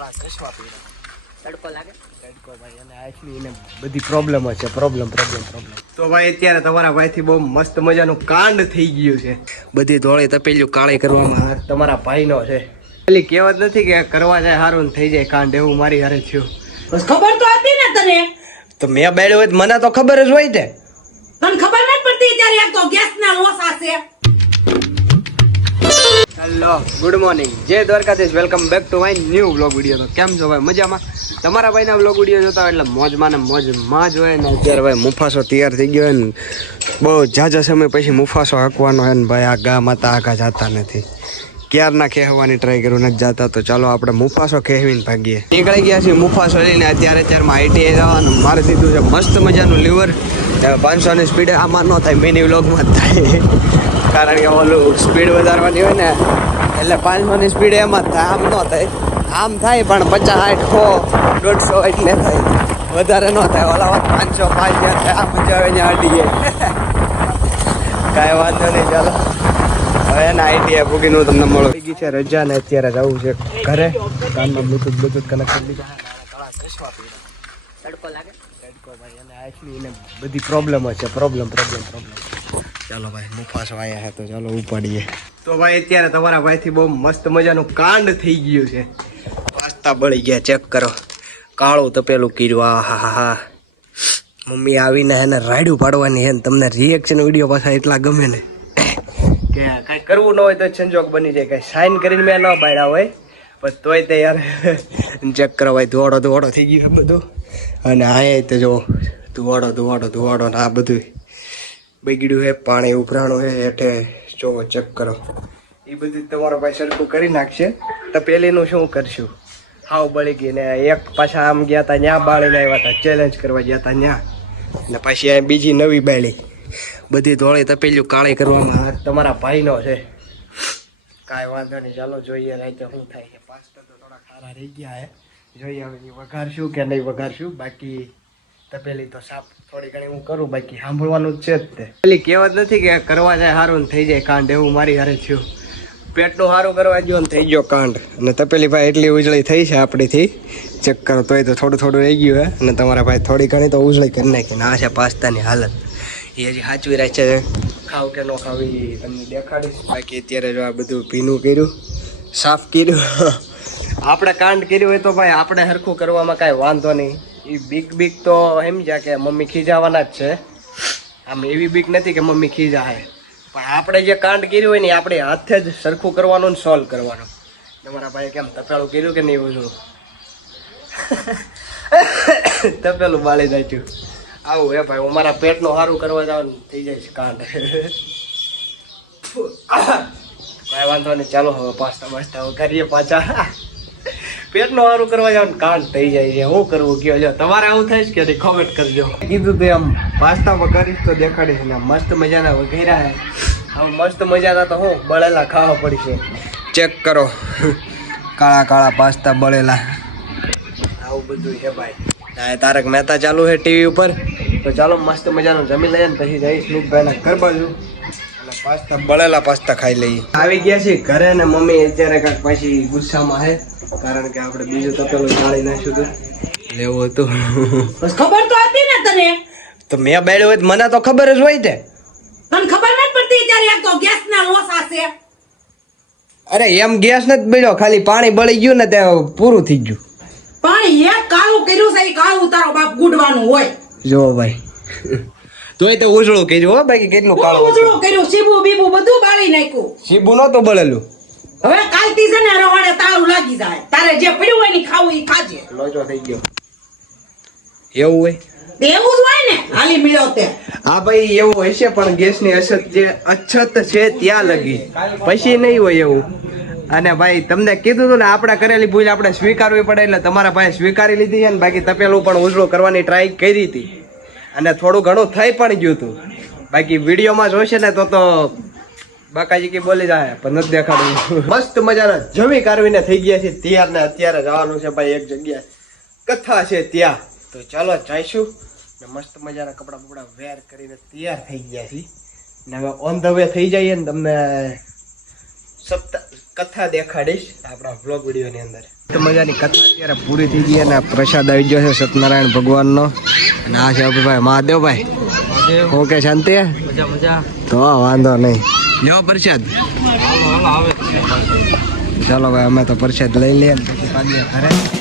કાળા ચશ્મા પહેર્યા. તડકો લાગે તડકો ભાઈ અને આખી એને બધી પ્રોબ્લેમ છે. પ્રોબ્લેમ તો ભાઈ અત્યારે તમારા ભાઈથી બહુ મસ્ત મજાનું કાંડ થઈ ગયું છે. બધી ધોળી તપેલિયું કાળી કરવામાં તમારા ભાઈનો છે. પેલી કહેવત નથી કે કરવા જાય હારું ને થઈ જાય કાંડ, એવું મારી હારે થયું. બસ ખબર તો હતી ને તને. તો મેં બેડ્યો હોય મને તો ખબર જ હોય તે. તને ખબર નથી પડતી ત્યારે એક તો ગેસ ના લોસા છે. હેલો ગુડ મોર્નિંગ, જય Dwarkadhish. Welcome back to my new vlog video. તો કેમ છો ભાઈ? મજામાં? તમારા ભાઈના વ્લોગ વિડીયો જોતા હોય એટલે મોજમાં ને મોજમાં જ હોય ને. અત્યારે ભાઈ મુફાસો તૈયાર થઈ ગયો હોય ને, બહુ ઝાઝા સમય પછી મુફાસો હાંકવાનો હોય ને ભાઈ. આ ગા માતા આગા જતા નથી, ક્યારના કહેવાની ટ્રાય કરું નથી જતા. તો ચાલો આપણે મુફાસો કહેવીને ભાગીએ. નીકળી ગયા છીએ મુફાસો લઈને. અત્યારમાં આઈટીઆઈ જવાનું મારે દીધું છે મસ્ત મજાનું લીવર. 500ની સ્પીડે આમાં ન થાય, મિની વ્લોગમાં જ થાય. કારણ કે ઓલું સ્પીડ વધારવાની હોય ને એટલે 500ની સ્પીડ એમાં જ થાય, આમ ન થાય. આમ થાય પણ 50, 60, 100, 150 એટલે થાય, વધારે ન થાય. ઓલા 500, 5 જ્યાં થાય આ મજા આવે ત્યાં અડીએ. કાંઈ વાંધો નહીં, ચાલો હવે એના આઈટીઆઈ ભૂગીનું તમને મળો. ગઈ છે રજા ને અત્યારે જવું છે ઘરે. કાનમાં બ્લુટૂથ કનેક્ટ કરી દીધા. કાળા ચશ્મા પહેર્યા. તડકો લાગે તડકો ભાઈ અને આખી એને બધી પ્રોબ્લેમ છે. પ્રોબ્લેમ ચાલો ભાઈ મુફાસો આયા હે તો ચાલો ઉપાડીએ. તો ભાઈ અત્યારે તમારા ભાઈથી બહુ મસ્ત મજાનું કાંડ થઈ ગયું છે. પાસ્તા બળી ગયા, ચેક કરો. કાળું તપેલું કર્યું. હા મમ્મી આવીને એને રાયડું પાડવાની છે ને તમને રિએક્શન વિડીયો પાછા એટલા ગમે ને કે કાંઈ કરવું ન હોય તો સંજોગ બની જાય. કાંઈ સાઇન કરીને મેં ન પાડ્યા હોય પણ તોય તે યાર ચેક કરો ભાઈ. ધોવાડો થઈ ગયું બધું. અને આ તો જો ધોવાડો ને આ બધું બગડ્યું છે. પાણી ઉભરાણું છે હેઠે, જોવો ચેક કરો. એ બધું તમારો ભાઈ સરખું કરી નાખશે. તો પેલીનું શું કરશું? હાવ બળી ગઈ ને. એક પાછા આમ ગયા હતા ત્યાં બાળીને આવ્યા હતા, ચેલેન્જ કરવા ગયા હતા ત્યાં. ને પછી આ બીજી નવી બાળી. બધી ધોળી તપેલિયું કાળી કરવામાં તમારા ભાઈનો છે. કાંઈ વાંધો નહીં, ચાલો જોઈએ રાતે શું થાય છે. પાસ્તા તો થોડા ખારા રહી ગયા હે, જોઈએ હવે વઘારશું કે નહીં વઘારશું. બાકી તપેલી તો સાફ થોડી ઘણી હું કરું, બાકી સાંભળવાનું જ છે જ તે. પેલી કહેવત નથી કે કરવા જાય સારું ને થઈ જાય કાંડ, એવું મારી હારે થયું. પેટનું સારું કરવા ગયો ને થઈ ગયો કાંડ. અને તપેલી ભાઈ એટલી ઉજળી થઈ છે આપણીથી, ચેક કરો. તોય તો થોડું રહી ગયું હે. અને તમારા ભાઈ થોડી ઘણી તો ઉજળી કરી નાખીને આ છે પાસ્તાની હાલત. એ હજી સાચવી રાખે છે. ખાવ કે ન ખાવી તમને દેખાડીશ. બાકી અત્યારે જો આ બધું ભીનું કર્યું, સાફ કર્યું. આપણે કાંડ કર્યું હોય તો ભાઈ આપણે સરખું કરવામાં કાંઈ વાંધો નહીં. એ બીક તો સમજ્યા કે મમ્મી ખીજાવાના જ છે. આમ એવી બીક નથી કે મમ્મી ખીજાય, પણ આપણે જે કાંડ કર્યું હોય ને આપણે હાથે જ સરખું કરવાનું ને સોલ્વ કરવાનું. તમારા ભાઈ કેમ તપેલું કર્યું કે નહીં? ઓછું તપેલું બાળી નાખ્યું. આવું હે ભાઈ, હું મારા પેટનું સારું કરવા જવાનું થઈ જાય છે કાંડ. કાંઈ વાંધો નહીં, ચાલો હવે પાસ્તા કરીએ પાછા. પેટનું સારું કરવા જવાનું કાંડ થઈ જાય છે. શું કરવું કયો? જો તમારે આવું થાય છે કે નહીં કોમેન્ટ કરજો. કીધું તો એમ પાસ્તામાં કરીશ તો દેખાડીશ ને. મસ્ત મજાના વઘેરા હે. હવે મસ્ત મજાના તો હું બળેલા ખાવા પડશે. ચેક કરો, કાળા પાસ્તા બળેલા. આવું બધું છે ભાઈ. તારક મહેતા ચાલુ છે ટીવી ઉપર. તો ચાલો મસ્ત મજાનું જમી લઈએ ને પછી જઈશ સ્મિતભાઈના ઘર બાજુ અને પાસ્તા બળેલા પાસ્તા ખાઈ લઈએ. આવી ગયા છીએ ઘરે ને મમ્મી અત્યારે કાંઈક પછી ગુસ્સામાં છે. કારણ કે આપણે બીજું તપેલું જાળી નાખ્યું હતું, લેવું હતું. બસ ખબર તો હતી ને તને. તો મેં બેડ્યો હોય મને તો ખબર જ હોય તે. તને ખબર નથી પડતી ત્યારે એક તો ગેસ ના લોસા છે. અરે એમ ગેસ નથી બળ્યો, ખાલી પાણી બળી ગયું ને ત્યાં પૂરું થઈ ગયું. પાણી એક કાળું કર્યું છે, એ કાળું તારો બાપ ગુડવાનું હોય. જો ભાઈ તોય તો ઉજળું કર્યું હો. બાકી કેટલું કાળું ઉજળું કર્યું, સીબુ બીબુ બધું બાળી નાખ્યું. સીબુ નહોતું બળેલું. હવે કાલથી છે ને રવાડે તાળું લાગી જાય. તારે જે પડ્યું હોય ને ખાવું એ ખાજે. લોચો થઈ ગયો એવું હોય. એવું જ હોય ને હાલી મળ્યો તે. હા ભાઈ એવું હોય છે, પણ ગેસની અછત છે ત્યાં લગી, પછી નહીં હોય એવું. અને ભાઈ તમને કીધું હતું ને આપણે કરેલી ભૂલ આપણે સ્વીકારવી પડે, એટલે તમારા ભાઈ સ્વીકારી લીધી છે ને. બાકી તપેલું પણ ઉજળું કરવાની ટ્રાય કરી હતી અને થોડું ઘણું થઈ પણ ગયું હતું. બાકી વિડીયોમાં જોશે ને તો બાકાજી કે બોલી જાય પણ નથી દેખાડું. મસ્ત મજાના જમી કાઢવીને થઈ ગયા છે તૈયાર ને અત્યારે જવાનું છે ભાઈ એક જગ્યાએ કથા છે ત્યાં. તો ચાલો જઈશું ને મસ્ત મજાના કપડા વેર કરીને તૈયાર થઈ ગયા છે ને હવે ઓન ધ વે થઈ જઈએ ને તમને કથા દેખાડીશ આપણા વ્લોગ વિડીયોની અંદર. તો મજાની કથા અત્યારે પૂરી થઈ ગઈ અને પ્રસાદ આવી ગયો છે સત્યનારાયણ ભગવાનનો. અને આ છે અભિભાઈ મહાદેવભાઈ. ઓકે શાંતિ તો વાંધો નહીં. લ્યો પ્રસાદ. ચાલો ભાઈ અમે તો પ્રસાદ લઈ લઈએ ને પછી પાછા ઘરે.